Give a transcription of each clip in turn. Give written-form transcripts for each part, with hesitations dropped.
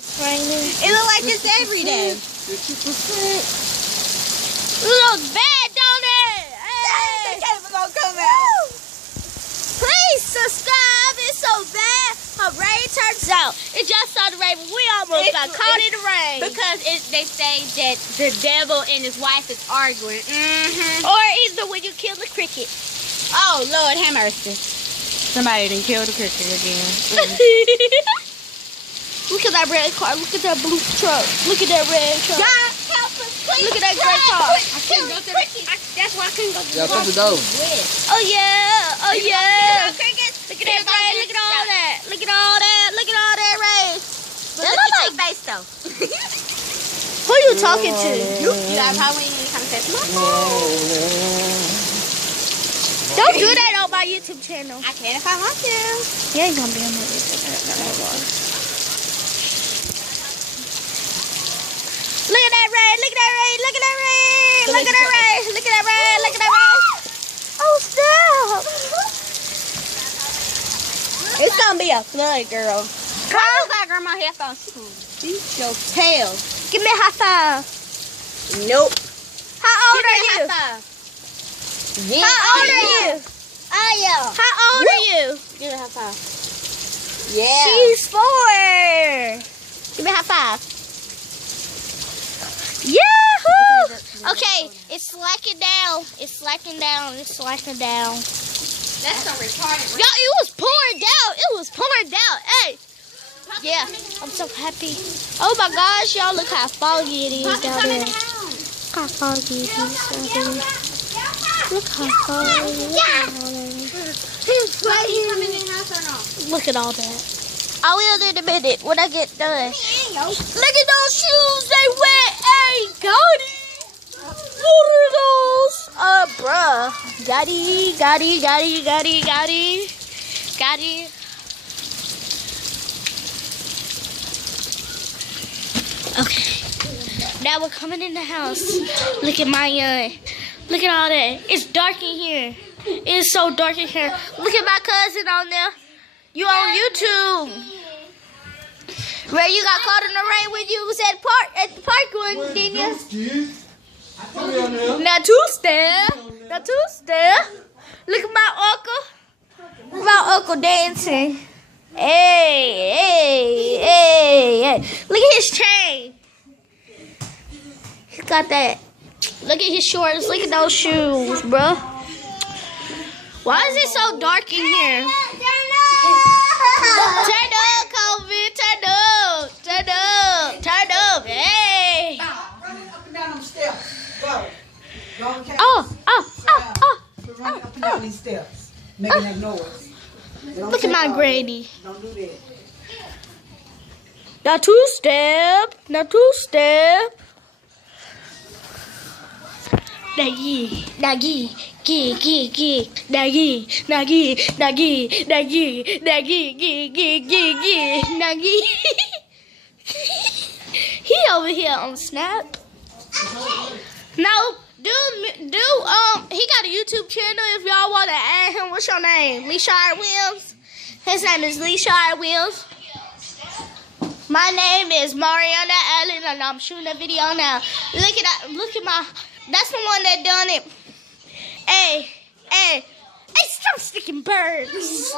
It look like this every day. 50%. It looks bad, don't it? Hey. The cable gonna come out. Please subscribe. It's so bad. How rain turns out. It just started raining. We almost got caught in the rain. Because they say that the devil and his wife is arguing. Or either when you kill the cricket. Oh, Lord, have mercy. Somebody done killed the cricket again. Look at that red car. Look at that blue truck. Look at that red truck. God, help us, please. Look at that gray car. That's why I couldn't go to Yeah, come to those. Oh yeah. Oh yeah. crickets. Look at that rain. Look at all that. Look at all that. Look at all that rain. Look at your face, though. Who you talking to? You got probably any kind of face. Don't do that on my YouTube channel. I can't if I want to. You ain't gonna be on my YouTube channel. Look at that rain. Look at that rain. Look at that rain. Look at that rain. Look at that rain. Look at that rain. Oh, stop. It's gonna be a flood, girl. How's that grandma headphones? Beat your tail. Give me a high five. Nope. How old are you? Yeah. How old are you? Oh, yeah. How old are you? Give me a high five. Yeah. She's 4. Give me a high five. Yahoo! Okay, it's slacking down. It's slacking down. It's slacking down. That's so retarded. Yo, it was pouring down. It was pouring down. Hey. Yeah, I'm so happy. Oh my gosh, y'all, look how foggy it is down there. Look how foggy it is down there. Look how foggy it is down there. Look at all that. I will in a minute when I get done. Look at those shoes, they wet. Hey, got it. What are those? Bruh. Got it. Okay. Now we're coming in the house. Look at my look at all that. It's dark in here. It's so dark in here. Look at my cousin on there. You on YouTube. Ray, you got caught in the rain when you was at the park one, didn't you? Now two-step. Look at my uncle. My uncle dancing. Hey. Look at his chain. He got that. Look at his shorts. Look at those shoes, bro. Why is it so dark in here? Turn up, COVID. Turn up. Hey. Run up and down them steps. Go. Oh. Run up and down these steps. Making that noise. Look at my Grady. Don't do that. Now two-step. Nagi. He over here on Snap. No, dude, he got a YouTube channel if y'all want to add him. What's your name? Leshard Williams? His name is Leshard Williams. My name is Mariana Allen, and I'm shooting a video now. Look at my, that's the one that done it. Hey, stop sticking birds.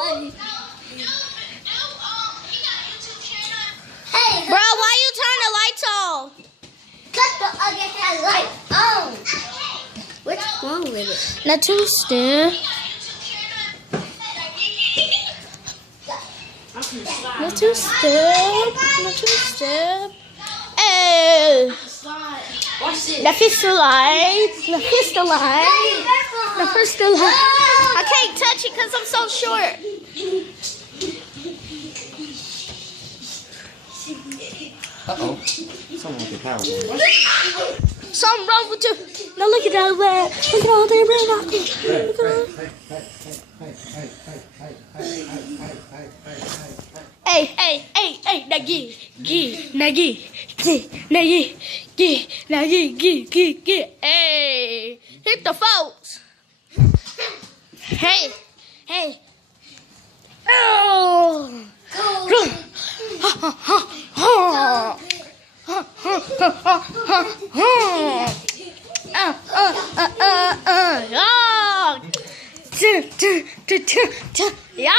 Hey, Bro, why you turn the lights off? cut the other light on. What's wrong with it? Now two-step. Hey. Watch this. Now fix the light. I can't touch it because I'm so short. Uh-oh. Something with the power. Something wrong with you. Now look at that red. Look at all that red. Look at all. Hey, Hey, hit the folks. Hey. Oh. Yeah.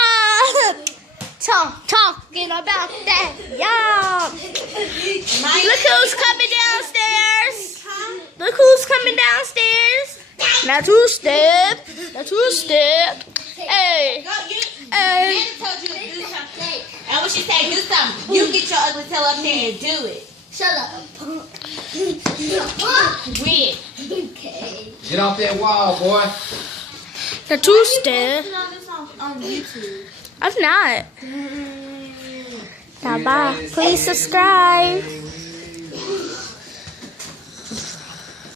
Talking about that. Yeah. Look who's coming downstairs. Look who's coming downstairs. Now two step. Hey. Hey. told you to do something. And when she say do something, you get your ugly tail up there and do it. Shut up. Win. Okay. Get off that wall, boy. Now two step. On YouTube. I'm not. Now bye. Please subscribe.